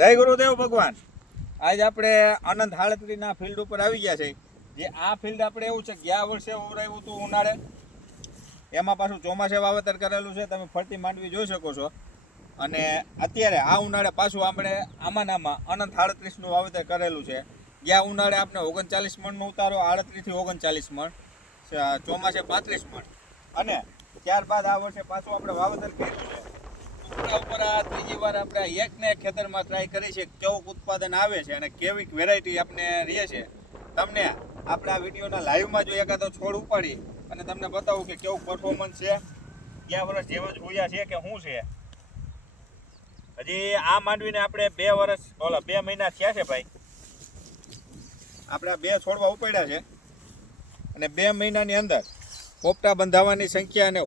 જય ગુરુદેવ ભગવાન। આજ આપણે આનંદ હાળત્રીના ફિલ્ડ ઉપર આવી ગયા છે। જે આ ફિલ્ડ આપણે એવું છે ગયા વર્ષે ઉરાવ્યું હતું ઉનાળે, એમાં પાછું ચોમાસે વાવેતર કરેલું છે, તમે ફરતી માંડવી જોઈ શકો છો। અને અત્યારે આ ઉનાળે પાછું આપણે આમાં આનંદ 38નું વાવેતર કરેલું છે। ગયા ઉનાળે આપણે 39 મણનો ઉતારો, 38 થી 39 મણ, ચોમાસે 35 મણ, અને ત્યારબાદ આ વર્ષે પાછું આપણે વાવેતર કર્યું છે। ઉપર આ ત્રીજી વાર આપણે એક ને એક ખેતરમાં ટ્રાય કરી છે કેવું ઉત્પાદન આવે છે અને કેવી વેરાયટી આપણે રહે છે। તમને આપણે આ વિડીયોના લાઈવમાં જો એકાદો છોડ ઉપાડી અને તમને બતાવું કે કેવું પરફોર્મન્સ છે, ગયા વર્ષ જેવા જ હોયા છે કે શું છે। હજી આ માંડવીને આપણે 2 મહિના થયા છે ભાઈ। આપણે આ 2 છોડવા ઉપાડ્યા છે અને 2 મહિનાની અંદર પોપટા બંધાવવાની સંખ્યા અને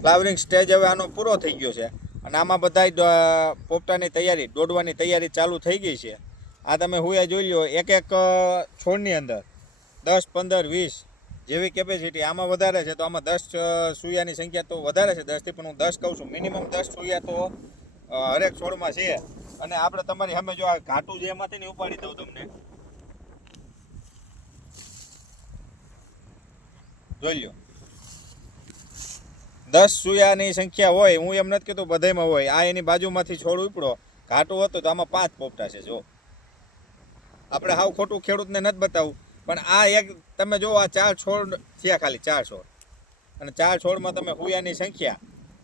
ફ્લાવરિંગ સ્ટેજ હવે આનો પૂરો થઈ ગયો છે। અને આમાં બધા પોપટાની તૈયારી, દોડવાની તૈયારી ચાલુ થઈ ગઈ છે। આ તમે હુયા જોઈ લો, એક છોડની અંદર 10, 15, 20 જેવી કેપેસિટી, આમાં વધારે છે તો આમાં 10 સૂયાની સંખ્યા તો વધારે છે 10થી, પણ હું 10 કહું છું, મિનિમમ 10 સૂયા તો હરેક છોડમાં છે। અને આપણે તમારી સામે જો આ ઘાટું જે એમાંથી ને ઉપાડી દઉં તમને, જોઈ લો 10 સૂયાની સંખ્યા હોય। હું એમ નથી કહેતો બધામાં હોય, આ એની બાજુમાંથી છોડ ઉપડો ઘાટું હતું તો આમાં 5 પોપટા છે। જો આપણે હાવ ખોટું ખેડૂતને નથી બતાવું, પણ આ એક તમે જો આ 4 છોડ થયા, ખાલી 4 છોડ, અને 4 છોડમાં તમે હુયાની સંખ્યા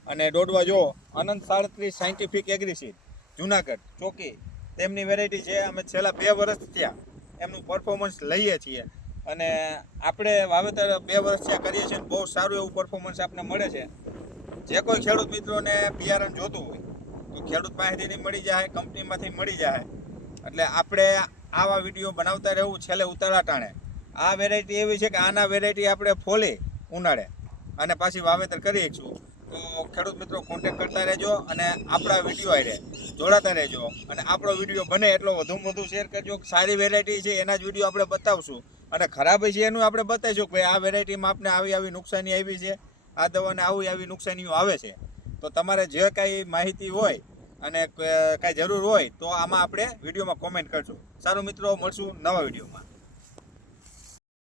અને દોડવા જો આનંદ 37 સાયન્ટિફિક એગ્રીસીડ જુનાગઢ ચોકી તેમની વેરાયટી છે। અમે છેલ્લા 2 વર્ષ થયા એમનું પરફોર્મન્સ લઈએ છીએ અને આપણે વાવેતર 2 વર્ષ થયા કરીએ છીએ, બહુ સારું એવું પરફોર્મન્સ આપણે મળે છે। જે કોઈ ખેડૂત મિત્રોને બિયારણ જોતું હોય તો ખેડૂત પાસેથી મળી જાય, કંપનીમાંથી મળી જાય। એટલે આપણે આવા વિડીયો બનાવતા રહેવું છેલ્લે ઉતારા ટાણે। આ વેરાયટી એવી છે કે આના વેરાયટી આપણે ફોલી ઉનાળે અને પાછી વાવેતર કરીશું। તો ખેડૂત મિત્રો કોન્ટેક્ટ કરતા રહેજો અને આપણા વિડીયો આરે જોડાતા રહેજો, અને આપણો વિડીયો બને એટલો વધુમાં વધુ શેર કરજો। સારી વેરાયટી છે એના જ વિડીયો આપણે બતાવશું, અને ખરાબ છે એનું આપણે બતાવીશું કે ભાઈ આ વેરાયટીમાં આપણે આવી નુકસાની આવી છે, આ દવાને આવી નુકસાનીઓ આવે છે। તો તમારે જે કાંઈ માહિતી હોય અને કાંઈ જરૂર હોય તો આમાં આપણે વિડીયોમાં કોમેન્ટ કરજો। સારું મિત્રો, મળશું નવા વિડીયોમાં।